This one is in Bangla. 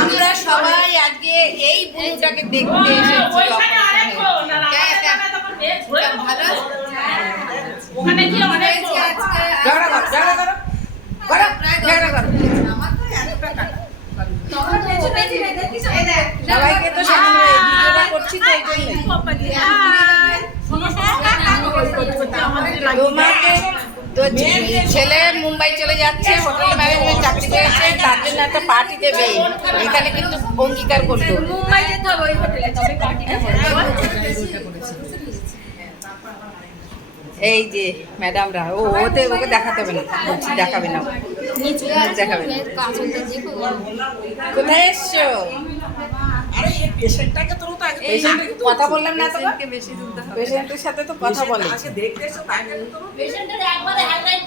আমরা সবাই আজকে এই বুনুটাকে দেখতে এসেছি। সবাইকে তো ভিডিওটা করছি তো এই তোমাকে তো ছেলে মুম্বাই চলে যাচ্ছে, হোটেল ম্যানেজমেন্ট চাকরি পেয়েছে, তার জন্য একটা পার্টি দেবে। এখানে কিন্তু অঙ্গীকার করলো মুম্বাই যেতে হবে ওই হোটেলে, তবে পার্টিটা এই যে ম্যাডামরা ওতে ওকে দেখাতে হবে না, বলছি দেখাবে না, দেখাবে না। কোথায় এসছো? কথা বললাম না তো, পেশেন্টের সাথে তো কথা বলে।